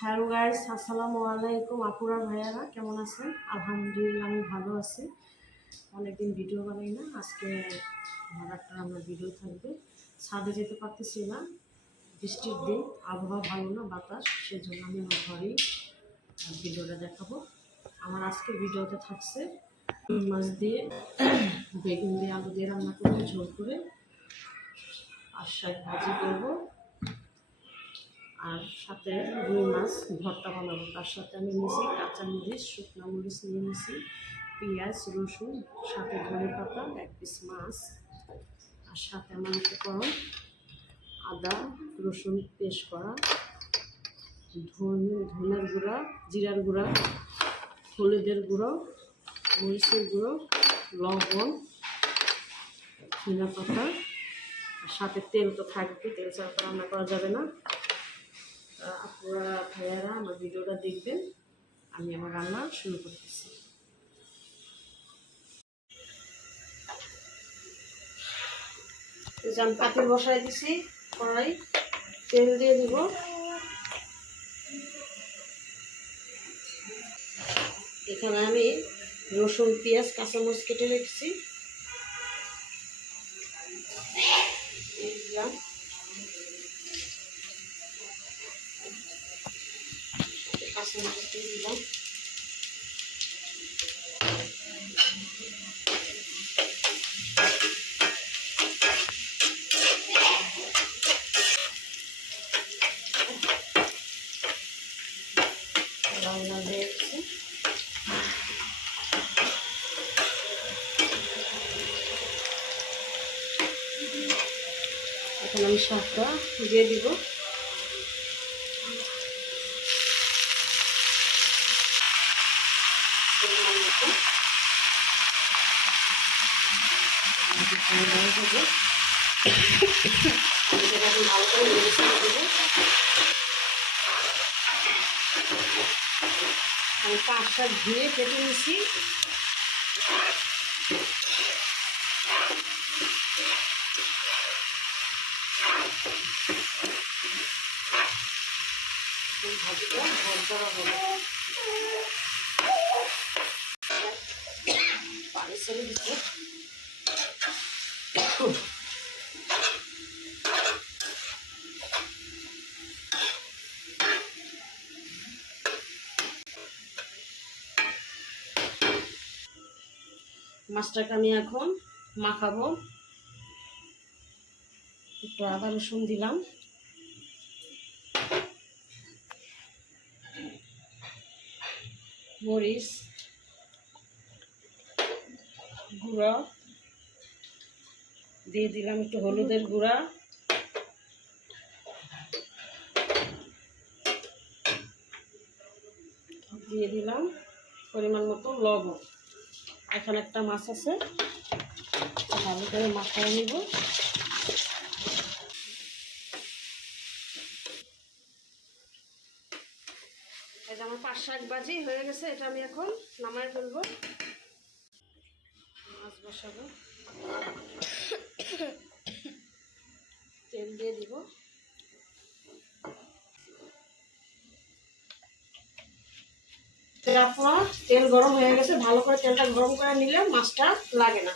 Hello guys, আসসালামু আলাইকুম। আপুরা ভাইয়ারা কেমন আছেন? আলহামদুলিল্লাহ আমি ভালো আছি। অনেকদিন ভিডিও বানাই না, আজকে আমার একটা আমার ভিডিও থাকবে। ছাদে যেতে পারতেছি না, বৃষ্টির দিন, আবহাওয়া ভালো না, বাতাস, সেজন্য আমি আমার ঘরেই ভিডিওটা দেখাবো। আমার আজকে ভিডিওতে থাকছে মাছ দিয়ে বেগুন দিয়ে আলু দিয়ে রান্না করবো, ঝোল করে, আর শাক ভাজি করবো, আর সাথে রুই মাছ ভর্তা বানাবো। তার সাথে আমি নিয়েছি কাঁচামরিচ, শুকনো মরিচ নিয়ে নিয়েছি, পেঁয়াজ, রসুন, সাথে ধনে পাতা, এক পিস মাছ, আর সাথে আমার উপকরণ আদা রসুন পেস্ট করা, ধনের গুঁড়া, জিরার গুঁড়া, হলুদের গুঁড়ো, মরিচের গুঁড়ো, লবণ, ধনে পাতা, আর সাথে তেল তো থাকবে, তেল ছাড়া তো রান্না করা যাবে না। আপনারা ভাইয়ারা আমার ভিডিওটা দেখবেন। আমি আমার রান্না শুরু করতেছি। আমি পাতিল বসাই দিছি, কড়াই, তেল দিয়ে দিব। এখানে আমি রসুন, পেঁয়াজ, কাঁচামরিচ কেটে রেখেছি, দিলাম। কাঁচামরিচ দিয়ে দিলাম। লাল লাল হয়ে গেছে। এখন আমি শাকটা দিয়ে দিব। ভালো করে আমি 5টা ধুয়ে কেটে নিয়েছি। ভাজিটা ভর্তা হবে, পানি ছেড়ে দিচ্ছে। মাছটাকে আমি এখন মাখাবো। একটু আদা রসুন দিলাম, মরিচ গুঁড়া দিয়ে দিলাম, একটু হলুদের গুঁড়া, দিয়ে দিলাম পরিমাণ মতো লবণ। এখানে একটা মাছ আছে, ভালো করে মাখায় নিব। এটা আমার 5 শাক ভাজি হয়ে গেছে, এটা আমি এখন নামায় ফেলবো। মাছ বসাবো, তেল দিয়ে দিব। তেল গরম হয়ে গেছে, ভালো করে তেলটা গরম করে নিলে মাছটা লাগে না।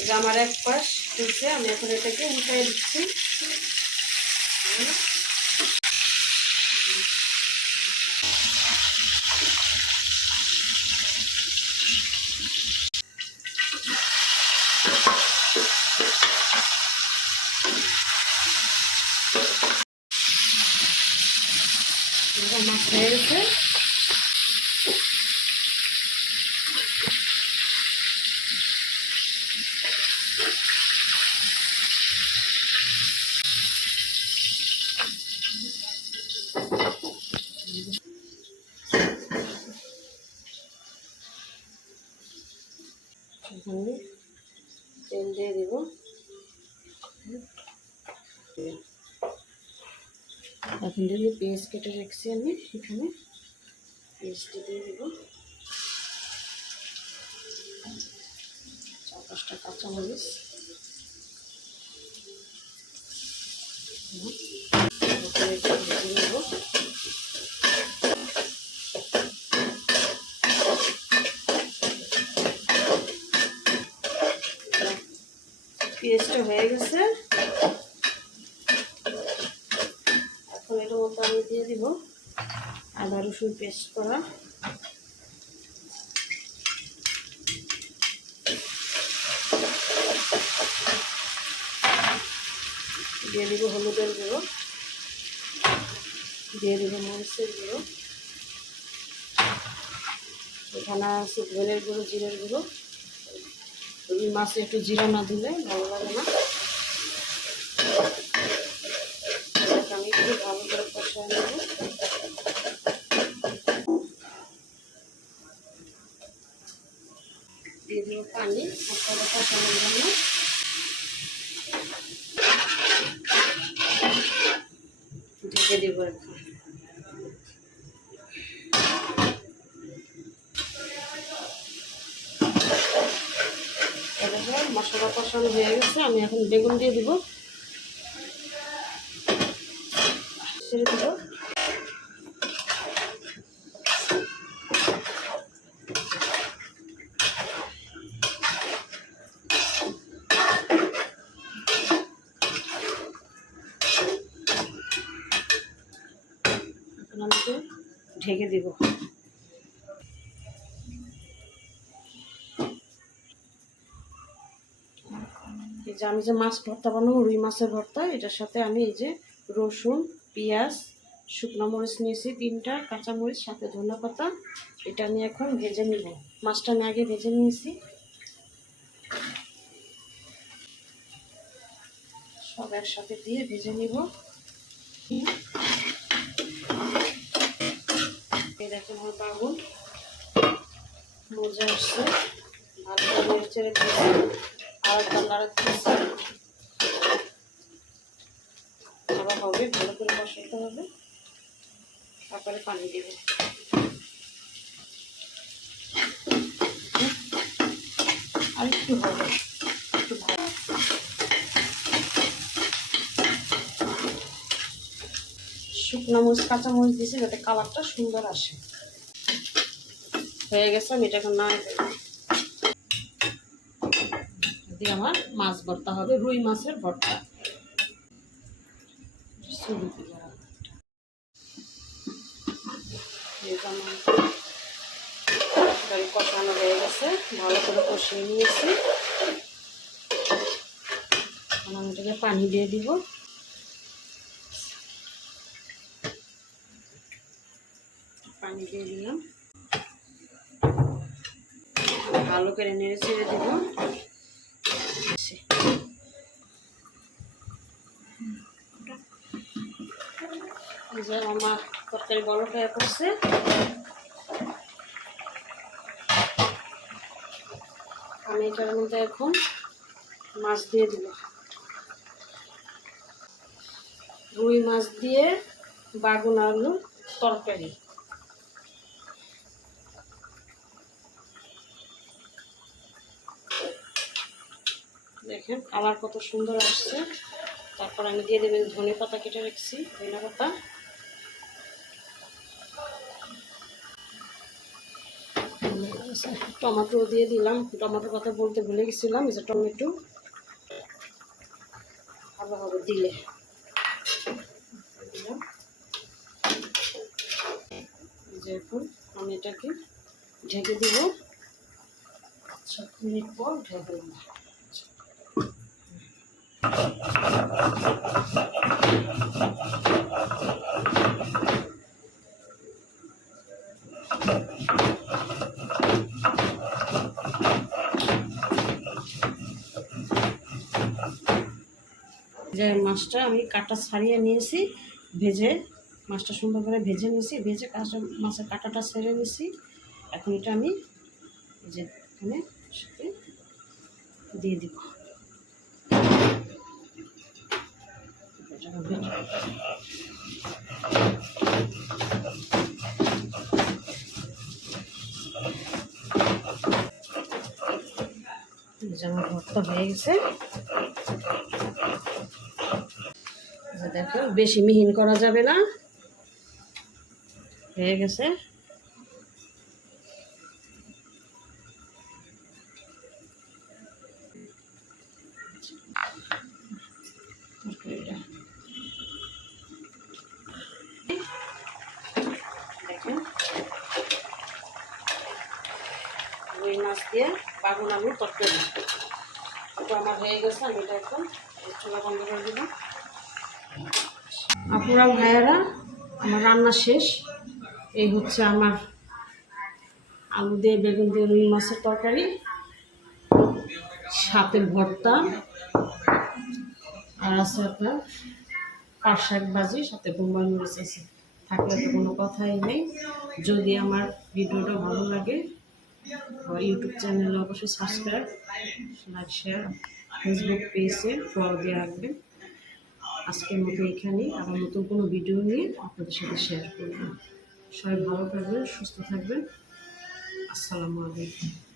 এটা আমার এক পাশ হচ্ছে, আমি এখন এটাকে উল্টাই দিচ্ছি। মাছ হয়ে গেছে। তেল দিয়ে দিব। এখন দিয়ে পেঁয়াজ কেটে রেখেছি আমি, এখানে পেঁয়াজটা দিয়ে দেবো। 4-5টা কাঁচামরিচ ভেজে নেব। পেঁয়াজটা হয়ে গেছে, এখন এটার মধ্যে আমি দিয়ে দিব আদা রসুন পেস্ট করা, দিয়ে দিব হলুদের গুঁড়ো, দিয়ে দিব মরিচের গুঁড়ো, এখানে আছে ধনের গুঁড়ো, জিরের গুঁড়ো। রুই মাছে একটু জিরা না দিলে ভালো লাগে না। আমি একটু ভালো করে কষায় নেব। দিয়ে দিব পানি মশলা কষানোর জন্য। ঢেকে দিব এখন। এবার মশলা কষানো হয়ে গেছে, আমি এখন বেগুন দিয়ে দিব, ছেড়ে দিব। আমি ঢেকে দিব। এই যে আমি যে মাছ ভর্তা বানাবো, রুই মাছের ভর্তা, এটার সাথে আমি এই যে রসুন, পেঁয়াজ, শুকনো মরিচ নিয়েছি 3টা, কাঁচামরিচ, সাথে ধনেপাতা, এটা আমি এখন ভেজে নিব। মাছটা আমি আগে ভেজে নিয়েছি, সব একসাথে দিয়ে ভেজে নিব। এই দেখুন আমার বাগুন মজা আসছে, ভালো করে ছেড়ে দিয়েছি, আর একবার নাড়া দিয়েছি। আবার হবে, ভালো করে কষাতে হবে, তারপরে পানি দেবে। আর একটু হবে, একটু ভালো। শুকনো মরিচ, কাঁচা মরিচ দিয়েছি যাতে কালারটা সুন্দর আসে। হয়ে গেছে, আমি এটা এখন না দিয়ে আমার মাছ ভর্তা হবে, রুই মাছের ভর্তা। কষানো হয়ে গেছে, ভালো করে কষিয়ে নিয়েছি। আমি এটাকে পানি দিয়ে দিব। পানি দিয়ে দিলাম, ভালো করে নেড়ে ছেড়ে দিব। যে আমার তরকারি বড় হয়ে পড়ছে, আমি এটার মধ্যে এখন মাছ দিয়ে দিব। রুই মাছ দিয়ে বাগুন আলু তরকারি। দেখেন কালার কত সুন্দর আসছে। তারপর আমি দিয়ে দেবেন ধনে পাতা কেটে রেখেছি, ধনে পাতা। টমেটো দিয়ে দিলাম, টমেটোর কথা বলতে ভুলে গেছিলাম, এই যে টমেটো ভালো হবে দিলে। যে এখন আমি এটাকে ঢেকে দিব, 7 মিনিট পর ঢেকে দেব। যে মাছটা আমি কাটা ছাড়িয়ে নিয়েছি, ভেজে মাছটা সুন্দর করে ভেজে নিয়েছি, ভেজে মাছের কাঁটাটা ছেড়ে নিয়েছি। এখন এটা আমি যে এখানে দিয়ে দিব। আমার ভর্তা হয়ে গেছে। দেখো বেশি মিহিন করা যাবে না, হয়ে গেছে। দেখেন রুই মাছ দিয়ে বাগুন আলুর তরকারি, এটা আমার হয়ে গেছে। আমি এটা এখন চুলা বন্ধ করে দিলাম। আপুরা ভাইয়ারা, আমার রান্না শেষ। এই হচ্ছে আমার আলু দিয়ে বেগুন দিয়ে রুই মাছের তরকারি, সাথে ভর্তা, আর আছে আপনার পাট শাক ভাজি, সাথে বোম্বাই মরিচ আছে। থাকলে তো কোনো কথাই নেই। যদি আমার ভিডিওটা ভালো লাগে, আমার ইউটিউব চ্যানেলে অবশ্যই সাবস্ক্রাইব, লাইক, শেয়ার, ফেসবুক পেজে ফলো দিয়ে রাখবেন। আজকের মতো এখানেই, আবার নতুন কোনো ভিডিও নিয়ে আপনাদের সাথে শেয়ার করবেন। সবাই ভালো থাকবেন, সুস্থ থাকবেন। আসসালামু আলাইকুম।